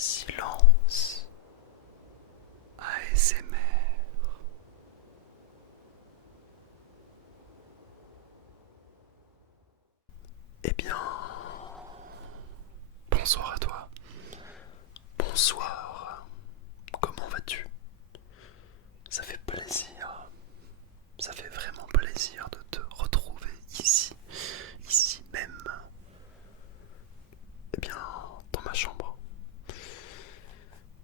Silence ASMR. Eh bien, bonsoir à toi. Bonsoir. Comment vas-tu? Ça fait plaisir. Ça fait vraiment plaisir de te retrouver ici même. Eh bien, dans ma chambre.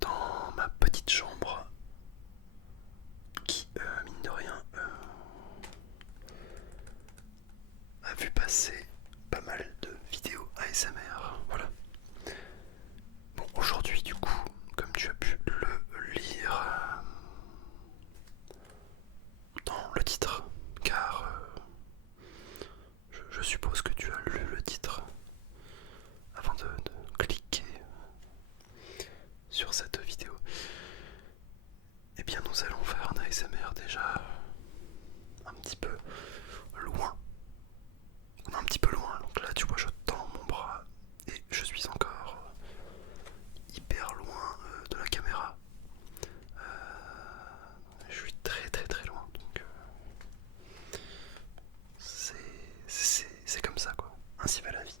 Dans ma petite chambre qui, mine de rien, a vu passer pas mal de vidéos ASMR. Voilà. Bon, aujourd'hui, du coup, comme tu as pu le lire dans le titre, car je suppose que tu as lu le titre avant de cliquer sur cette vidéo. Eh bien, nous allons faire un ASMR déjà un petit peu loin. On est un petit peu loin, donc là, tu vois, je tends mon bras et je suis encore hyper loin de la caméra. Je suis très loin, donc c'est comme ça, quoi. Ainsi va la vie.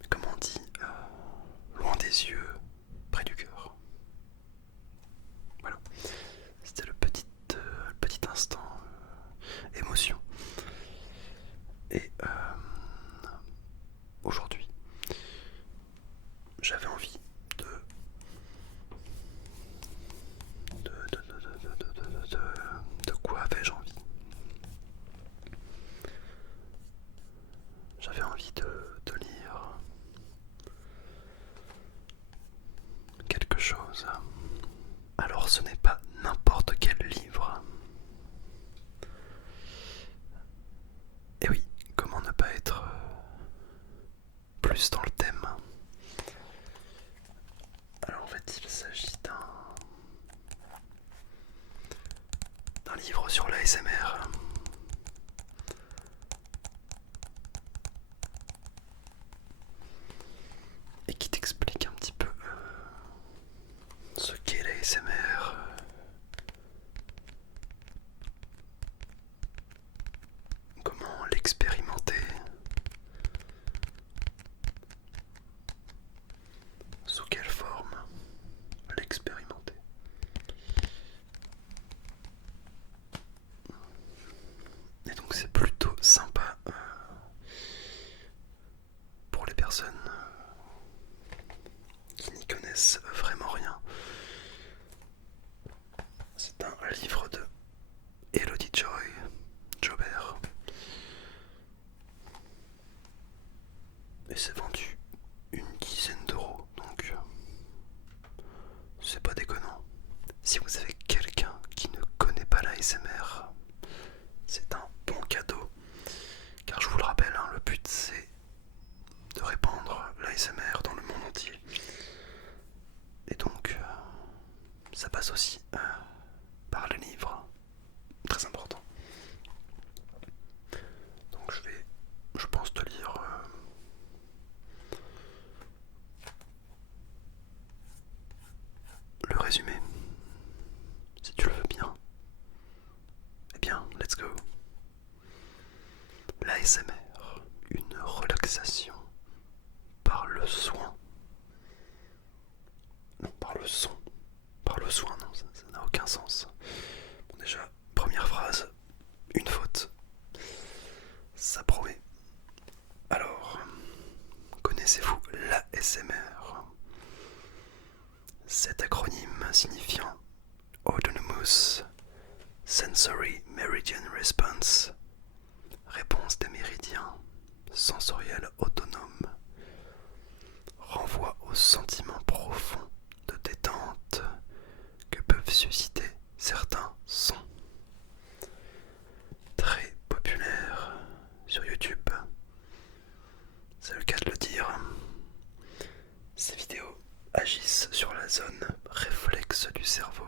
Mais comme on dit, loin des yeux, près du cœur. Voilà. C'était le petit instant émotion. Et aujourd'hui, j'avais envie de quoi avais-je envie? J'avais envie de lire quelque chose. Alors ce n'est pas n'importe quel livre. Et oui, comment ne pas être plus dans le thème? Alors en fait il s'agit d'un livre sur l'ASMR. Et qui t'explique un petit peu ce qu'est l'ASMR, comment l'expérimenter, sous quelle forme l'expérimenter. Et donc c'est plutôt sympa pour les personnes qui n'y connaissent vraiment rien. C'est un livre de Elodie Jobert. Et c'est vendu une dizaine d'euros, donc c'est pas déconnant. Si vous avez quelqu'un qui ne connaît pas l'ASMR, c'est un bon cadeau. Car je vous le rappelle, le but c'est de répandre l'ASMR dans le monde entier. Et donc, ça passe aussi par les livres. Très important. Donc je pense te lire le résumé, si tu le veux bien. Eh bien, let's go. L'ASMR, une relaxation par le soin. Non, par le son. Par le soin, non, ça n'a aucun sens. Bon, déjà, première phrase, une faute. Ça promet. Alors, connaissez-vous l'ASMR? Cet acronyme signifiant Autonomous Sensory Meridian Response, réponse des méridiens sensoriels autonomes, renvoie au sentiment profond de détente que peuvent susciter certains sons. Très populaire sur YouTube, c'est le cas de le dire. Ces vidéos agissent sur la zone réflexe du cerveau.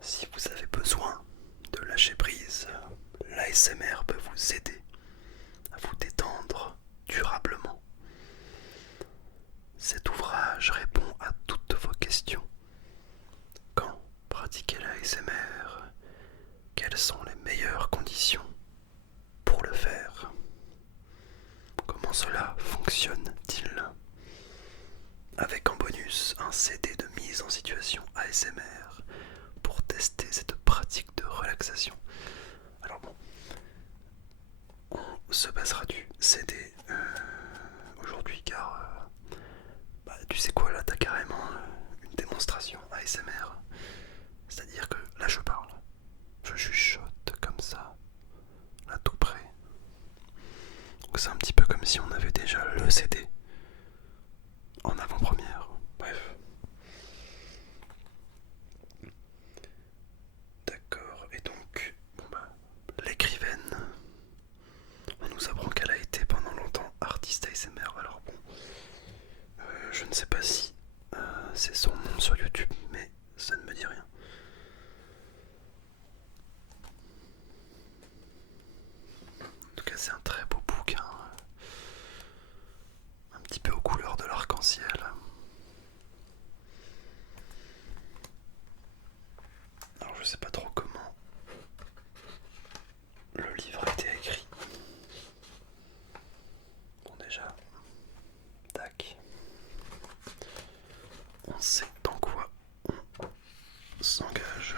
Si vous avez besoin de lâcher prise, l'ASMR peut vous aider à vous détendre durablement. C'est je réponds à toutes vos questions. Quand pratiquer la ASMR? Quelles sont les meilleures conditions pour le faire? Comment cela fonctionne-t-il? Avec en bonus un CD de mise en situation ASMR pour tester cette pratique de relaxation. Alors bon, on se passera du CD aujourd'hui car tu sais quoi, là t'as carrément une démonstration ASMR. C'est-à-dire que là je parle, je chuchote comme ça, là tout près. Donc c'est un petit peu comme si on avait déjà le CD en avant-première. Bref. D'accord, et donc, l'écrivaine, on nous apprend qu'elle a été pendant longtemps artiste ASMR. Alors bon, je ne sais pas si c'est son nom sur YouTube, mais ça ne me dit rien. En tout cas, c'est un très beau bouquin, un petit peu aux couleurs de l'arc-en-ciel. Alors je sais pas trop comment le livre a été écrit. Bon déjà, tac. On sait dans quoi on s'engage.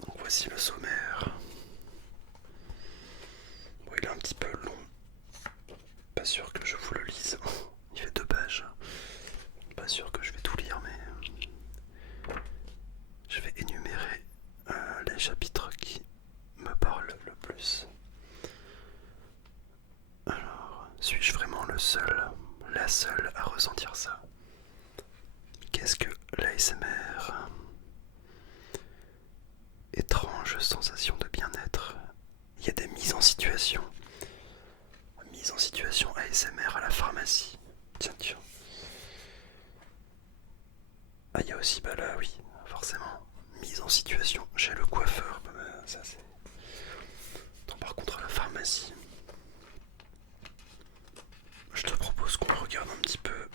Donc voici le sommaire. Bon, il est un petit peu long. Pas sûr que je vous le lise. Il fait 2 pages. Pas sûr que je vais tout lire, mais je vais énumérer les chapitres qui me parlent le plus. Alors, suis-je vraiment le seul, la seule à ressentir ça? Qu'est-ce que l'ASMR? Étrange sensation de bien-être. Il y a des mises en situation. Mise en situation ASMR à la pharmacie. Tiens, tiens. Ah, il y a aussi, là, oui, forcément. Mise en situation chez le coiffeur. Ça, c'est. Non, par contre, à la pharmacie. Je te propose qu'on regarde un petit peu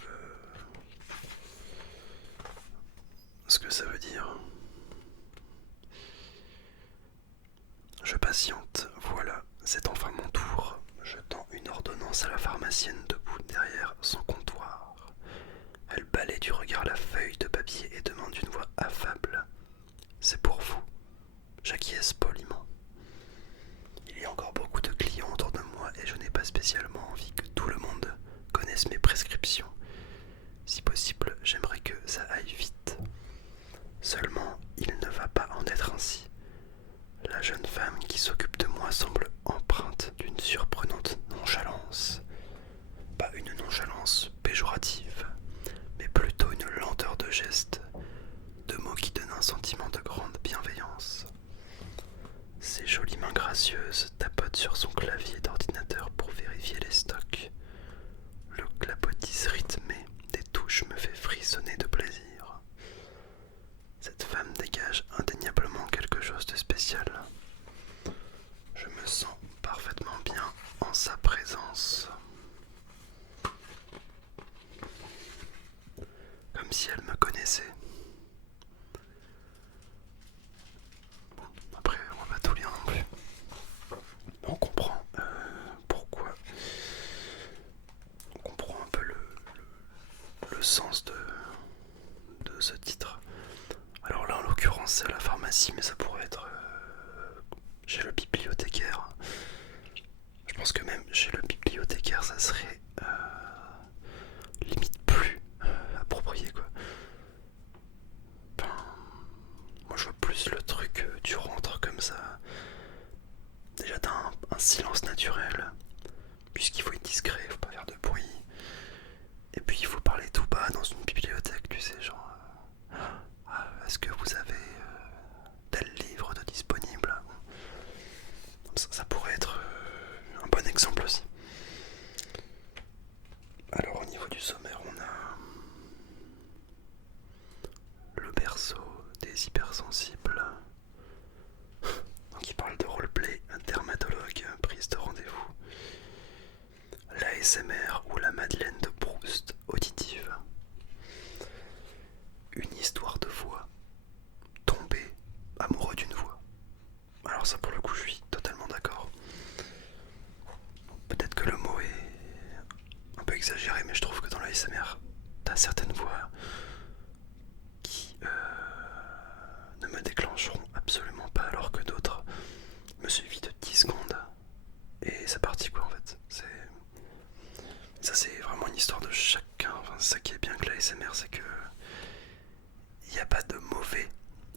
ce que ça veut dire. Je patiente, voilà, c'est enfin mon tour. Je tends une ordonnance à la pharmacienne debout derrière son comptoir. Elle balaie du regard la feuille de papier et demande d'une voix affable. C'est pour vous. J'acquiesce poliment. Il y a encore beaucoup de clients autour de moi et je n'ai pas spécialement envie que tout le monde connaisse mes prescriptions. Si possible, j'aimerais que ça aille vite. Seulement, il ne va pas en être ainsi. La jeune femme qui s'occupe de moi semble empreinte d'une surprenante nonchalance. Pas une nonchalance péjorative, mais plutôt une lenteur de geste, de mots qui donnent un sentiment de grande bienveillance. Ses jolies mains gracieuses tapotent sur son clavier d'ordinateur pour vérifier les stocks. Le clapotis rythmé des touches me fait frissonner de plaisir. Cette femme dégage indéniablement quelque chose de spécial. Je me sens parfaitement bien en sa présence. Comme si elle me connaissait. Bon, après, on va pas tout lire non plus. On comprend pourquoi. On comprend un peu le sens de ce titre. Alors là, en l'occurrence, c'est à la pharmacie, mais ça pourrait être chez le bibliothécaire. Je pense que même chez le bibliothécaire, ça serait limite plus approprié, quoi. Enfin, moi, je vois plus le truc, tu rentres comme ça. Déjà, t'as un silence naturel, puisqu'il faut être discret, il faut pas faire de bruit. Et puis, il faut parler tout bas dans une bibliothèque, tu sais, genre... est-ce que vous avez tel livre de disponible? Ça pourrait être un bon exemple aussi. Alors au niveau du sommaire, on a le berceau des hypersensibles. Donc il parle de roleplay, un dermatologue, ASMR ou la Madeleine de Proust auditive. Une histoire de voix. Tomber amoureux d'une voix. Alors ça pour le coup je suis totalement d'accord. Peut-être que le mot est un peu exagéré, mais je trouve que dans la ASMR, t'as certaines voix qui ne me déclencheront absolument pas, alors que d'autres me suffit de 10 secondes et c'est parti quoi en fait. Ça c'est vraiment une histoire de chacun. Enfin, c'est ça qui est bien que la ASMR, c'est que il n'y a pas de mauvais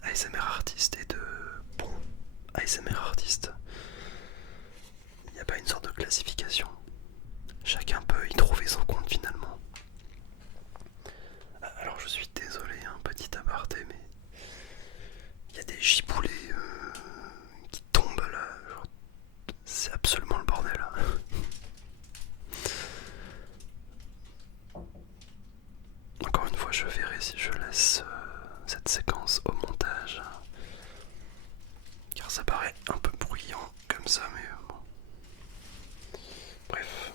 ASMR artiste et de bons ASMR artiste. Il n'y a pas une sorte de classification. Chacun peut y trouver son compte finalement. Alors je suis désolé, un petit aparté, mais il y a des giboulées qui tombent là. C'est absolument le bordel. Encore une fois, je verrai si je laisse cette séquence au montage. Car ça paraît un peu bruyant comme ça, mais bon. Bref.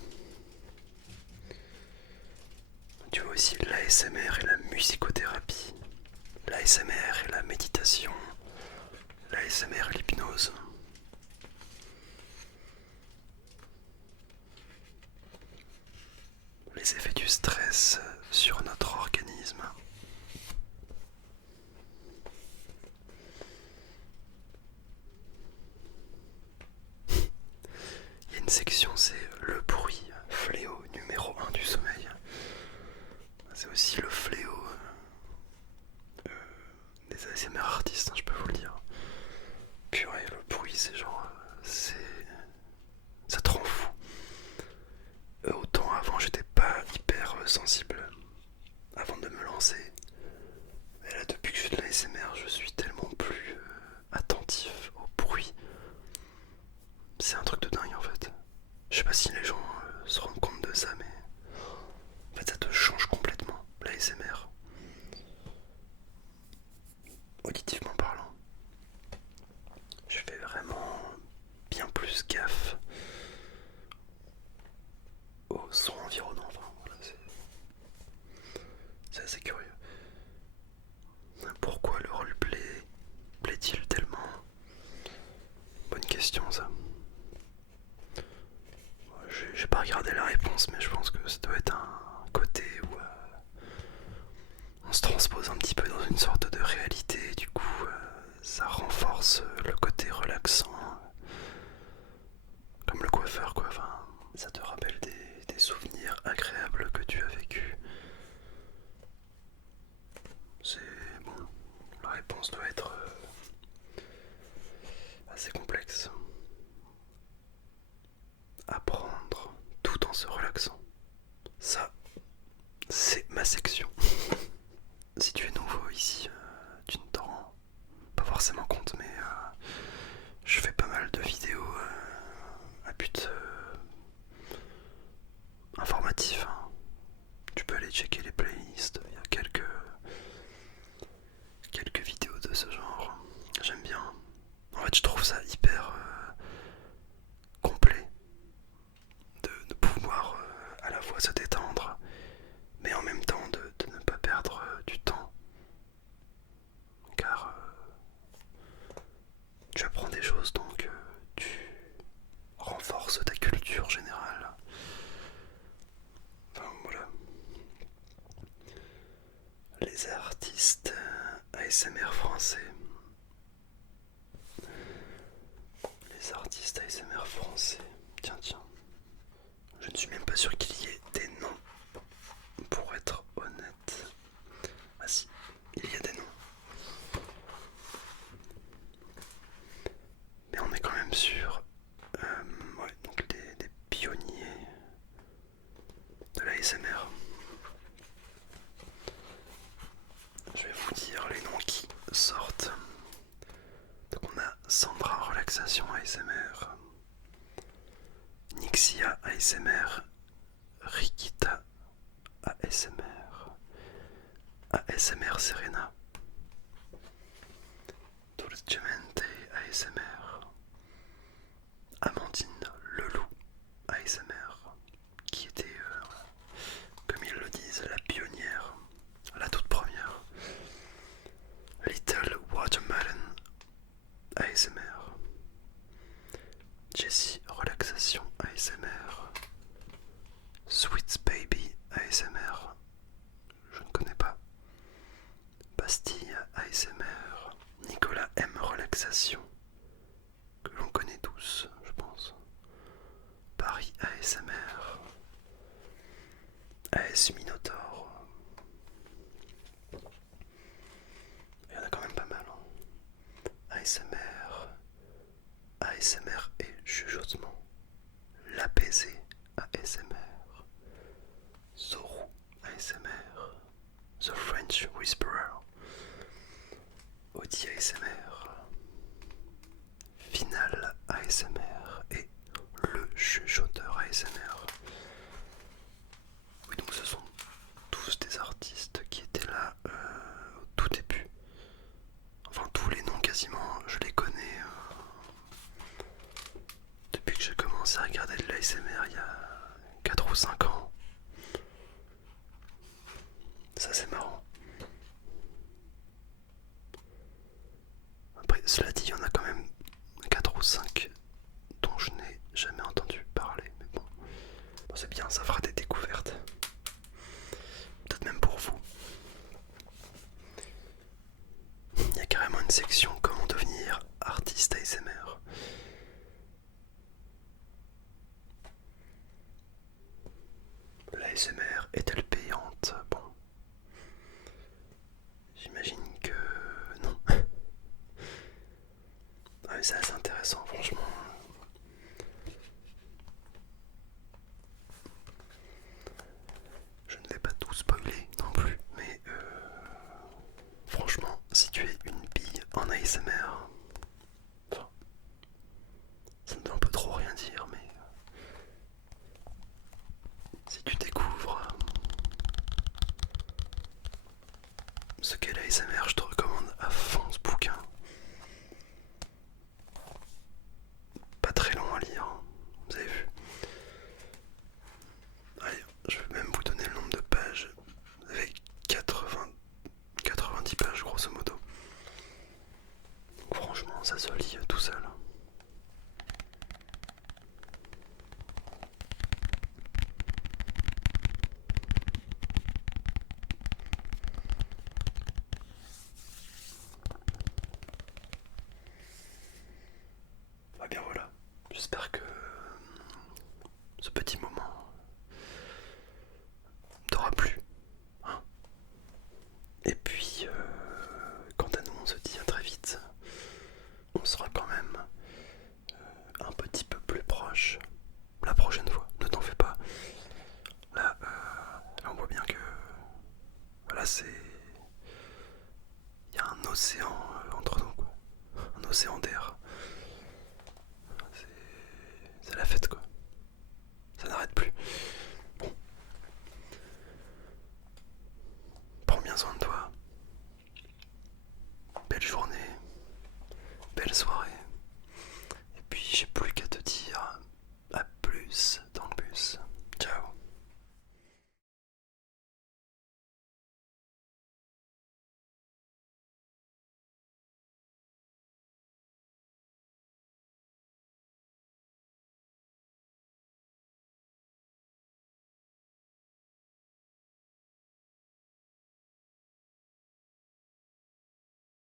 Tu vois aussi l'ASMR et la musicothérapie, l'ASMR et la méditation, l'ASMR et l'hypnose. Les effets du stress sur notre organisme. Il y a une section, c'est le bruit, fléau numéro 1 du sommeil. C'est aussi le fléau des ASMR artistes, hein, je peux vous le dire. Purée, le bruit, c'est genre... ça te rend fou. Autant avant, j'étais pas hyper sensible avant de me lancer. Mais là, depuis que je fais de l'ASMR, je suis tellement plus attentif au bruit. C'est un truc de dingue en fait. Je sais pas si les gens se rendent compte de ça, mais en fait, ça te change complètement l'ASMR. Auditivement parlant. Je fais vraiment bien plus gaffe aux sons environnants. Enfin, voilà, c'est assez curieux. Pourquoi le roleplay plaît-il tellement? Bonne question ça. J'ai pas regardé la réponse, mais je pense que ça doit être un côté où on se transpose un petit peu dans une sorte de réalité, et du coup ça renforce le côté relaxant, comme le coiffeur quoi. Enfin, ça te rappelle des souvenirs agréables que tu as vécu. C'est bon, la réponse doit être assez complexe. Apprendre tout en se relaxant. Ça, c'est ma section. Si tu es nouveau ici, tu ne t'en rends pas forcément compte, mais je fais pas mal de vidéos à but informatif. Hein. Tu peux aller checker les playlists, il y a quelques vidéos de ce genre. J'aime bien. En fait, je trouve ça hyper complet de pouvoir à la fois se détendre, mais en même temps de ne pas perdre du temps. Car tu apprends des choses, donc tu renforces ta culture générale. Enfin voilà. Les artistes ASMR français. Les artistes ASMR français. Tiens. Je ne suis même pas sûr qu'il y ait des noms. Pour être honnête. Ah si, il y a des noms. Mais on est quand même sûr. Ouais, donc des pionniers de l'ASMR. Je vais vous dire les noms qui sortent. Donc on a Sandra Relaxation ASMR, Nixia ASMR, Rikita ASMR, ASMR Serena, Dolcemente ASMR, Amandine Leloup ASMR, qui était ASMR, Jessie Relaxation ASMR, Sweet Baby ASMR, je ne connais pas, Bastille ASMR, Nicolas M Relaxation, que l'on connaît tous, je pense, Paris ASMR, AS Minotaur, il y en a quand même pas mal, hein. ASMR, ASMR et chuchotement, l'apaisé ASMR, Zorou ASMR, The French Whisperer, Audi ASMR, Final ASMR et le chuchoteur ASMR. Oui, donc ce sont tous des artistes qui étaient là au tout début. Enfin, tous les noms quasiment, je les connais depuis que j'ai commencé à regarder de l'ASMR il y a 4 ou 5 ans. Ça, c'est marrant. Après, cela dit, il y en a quand même 4 ou 5 dont je n'ai jamais entendu parler. Mais bon, c'est bien, ça fera des découvertes. Peut-être même pour vous. Il y a carrément une section comment devenir artiste ASMR. L'ASMR est-elle payante? Bon. J'imagine que non. Ah, mais c'est assez intéressant, franchement. Je ne vais pas tout spoiler non plus, mais franchement, si tu es une bille en ASMR, enfin, ça ne veut un peu trop rien dire, mais si tu découvres ce qu'est l'ASMR, je te recommande à fond ce bouquin. Pas très long à lire, hein, vous avez vu. Allez, je vais même vous donner le nombre de pages. Vous avez 90 pages grosso modo. Donc franchement, ça se lit tout seul. Ah bien voilà, j'espère que ce petit moment t'aura plu, hein. Et puis, quant à nous, on se dit à très vite. On sera quand même un petit peu plus proche la prochaine fois, ne t'en fais pas. Là, on voit bien que voilà, il y a un océan entre nous, quoi. Un océan d'air. C'est la fête, quoi. Ça n'arrête plus. Bon, prends bien soin de toi. Belle journée, belle soirée. Et puis j'ai plus